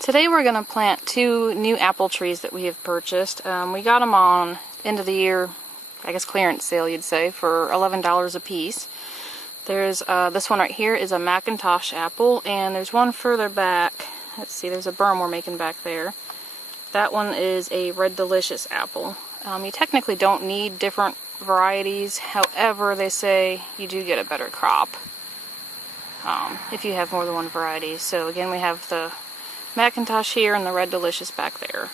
Today we're going to plant 2 new apple trees that we have purchased. We got them on end of the year, I guess clearance sale you'd say, for $11 a piece. There's this one right here is a Macintosh apple, and there's one further back. Let's see, there's a berm we're making back there. That one is a Red Delicious apple. You technically don't need different varieties, however they say you do get a better crop if you have more than one variety. So again, we have the Macintosh here and the Red Delicious back there.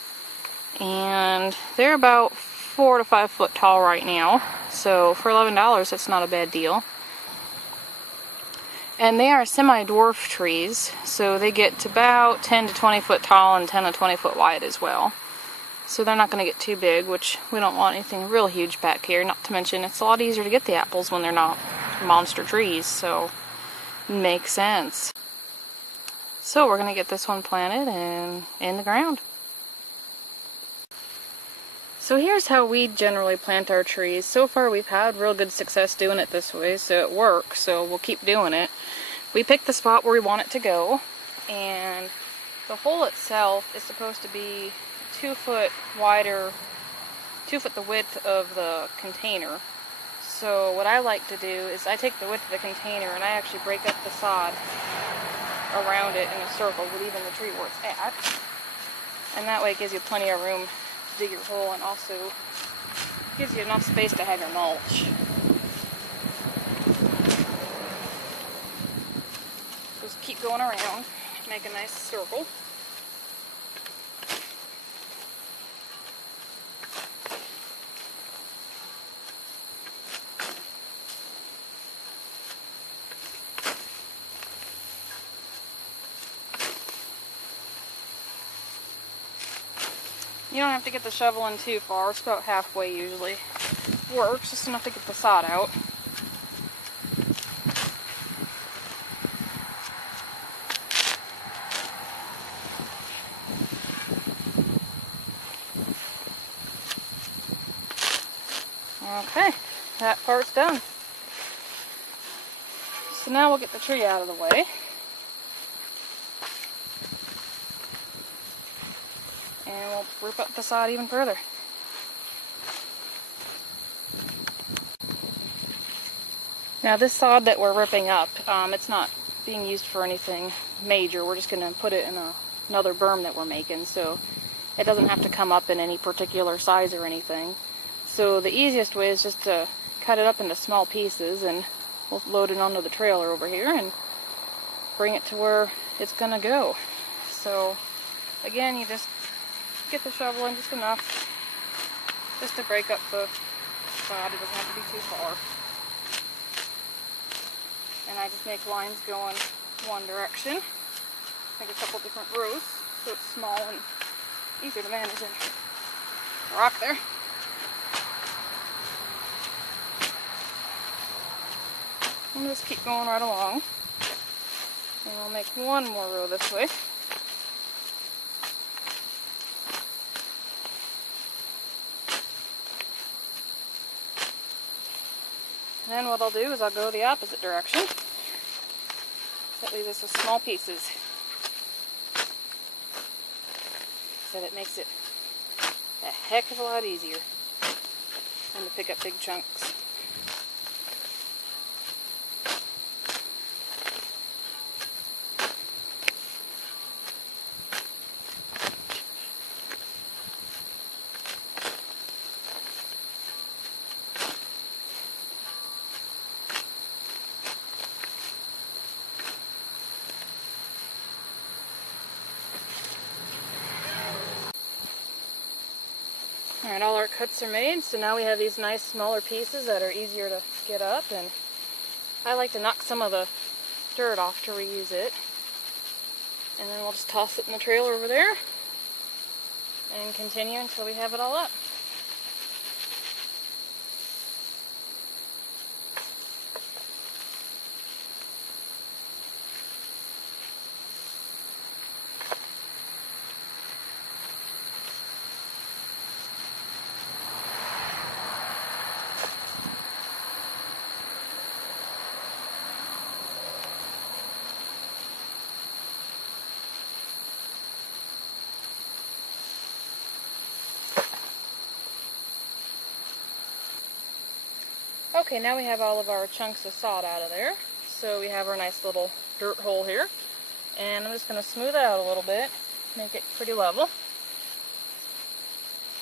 And they're about 4 to 5 foot tall right now. So for $11, that's not a bad deal. And they are semi-dwarf trees, so they get to about 10 to 20 foot tall and 10 to 20 foot wide as well. So they're not going to get too big, which we don't want anything real huge back here. Not to mention, it's a lot easier to get the apples when they're not monster trees, so it makes sense. So we're going to get this one planted and in the ground. So here's how we generally plant our trees. So far we've had real good success doing it this way, so it works, so we'll keep doing it. We pick the spot where we want it to go, and the hole itself is supposed to be 2 foot wider, 2 foot the width of the container. So what I like to do is I take the width of the container and I actually break up the sod around it in a circle with even the tree where it's at. And that way it gives you plenty of room to dig your hole, and also gives you enough space to have your mulch. Just keep going around, make a nice circle. You don't have to get the shovel in too far, it's about halfway usually. Works, just enough to get the sod out. Okay, that part's done. So now we'll get the tree out of the way. And we'll rip up the sod even further. Now this sod that we're ripping up, it's not being used for anything major. We're just going to put it in another berm that we're making, so it doesn't have to come up in any particular size or anything. So the easiest way is just to cut it up into small pieces, and we'll load it onto the trailer over here and bring it to where it's going to go. So again, you just get the shovel in just enough just to break up the sod. It doesn't have to be too far. And I just make lines going one direction. Make a couple different rows so it's small and easier to manage. And rock there. And just keep going right along. And we'll make one more row this way. And then what I'll do is I'll go the opposite direction. That leaves us with small pieces. So that makes it a heck of a lot easier than to pick up big chunks. Alright, all our cuts are made, so now we have these nice smaller pieces that are easier to get up, and I like to knock some of the dirt off to reuse it. And then we'll just toss it in the trailer over there and continue until we have it all up. Okay, now we have all of our chunks of sod out of there. So we have our nice little dirt hole here. And I'm just going to smooth it out a little bit, make it pretty level.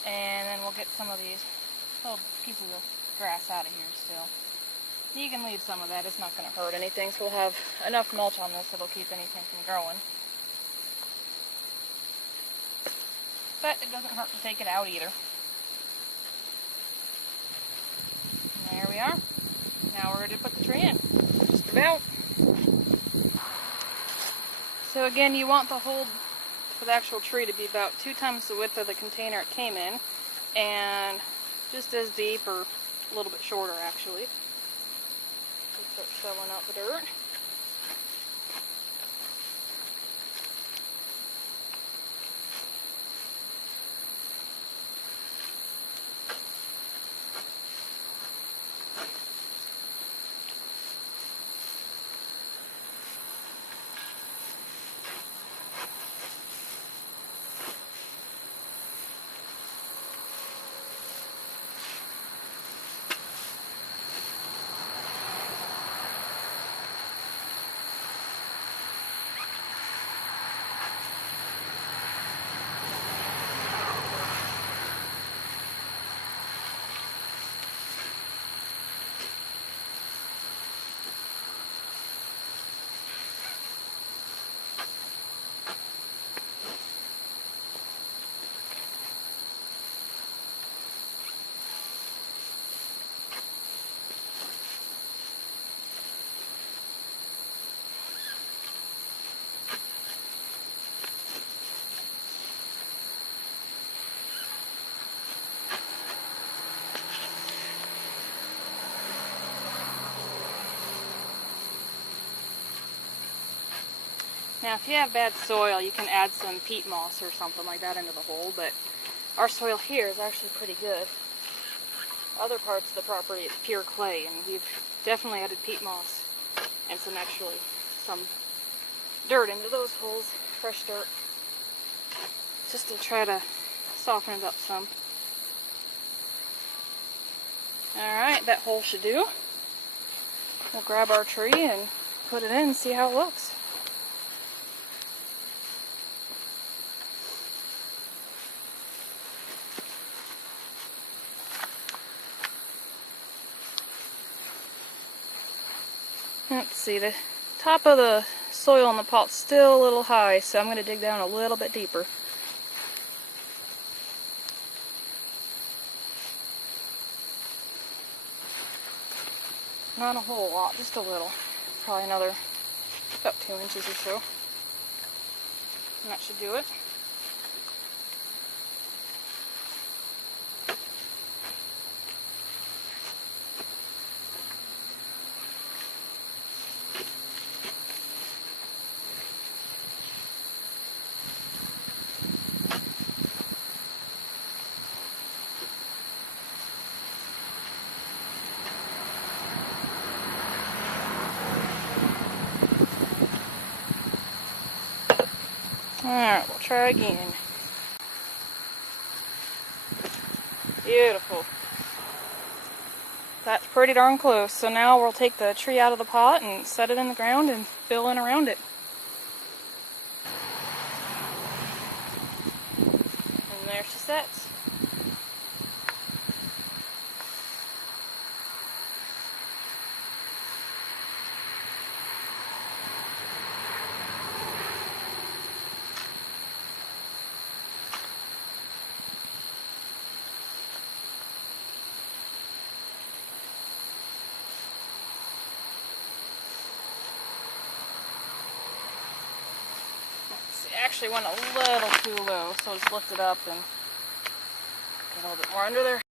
And then we'll get some of these little pieces of grass out of here still. You can leave some of that, it's not going to hurt anything, so we'll have enough mulch on this that'll keep anything from growing. But it doesn't hurt to take it out either. And there we are. Now we're ready to put the tree in. Just about. So again, you want the hole for the actual tree to be about 2 times the width of the container it came in, and just as deep, or a little bit shorter actually. Just start shoveling out the dirt. Now if you have bad soil, you can add some peat moss or something like that into the hole, but our soil here is actually pretty good. Other parts of the property, it's pure clay, and we've definitely added peat moss and some dirt into those holes, fresh dirt, just to try to soften it up some. Alright, that hole should do. We'll grab our tree and put it in and see how it looks. Let's see, the top of the soil in the pot's still a little high, so I'm going to dig down a little bit deeper. Not a whole lot, just a little. Probably another about 2 inches or so. And that should do it. Alright, we'll try again. Beautiful. That's pretty darn close. So now we'll take the tree out of the pot and set it in the ground and fill in around it. And there she sits. Actually went a little too low, so just lift it up and get a little bit more under there.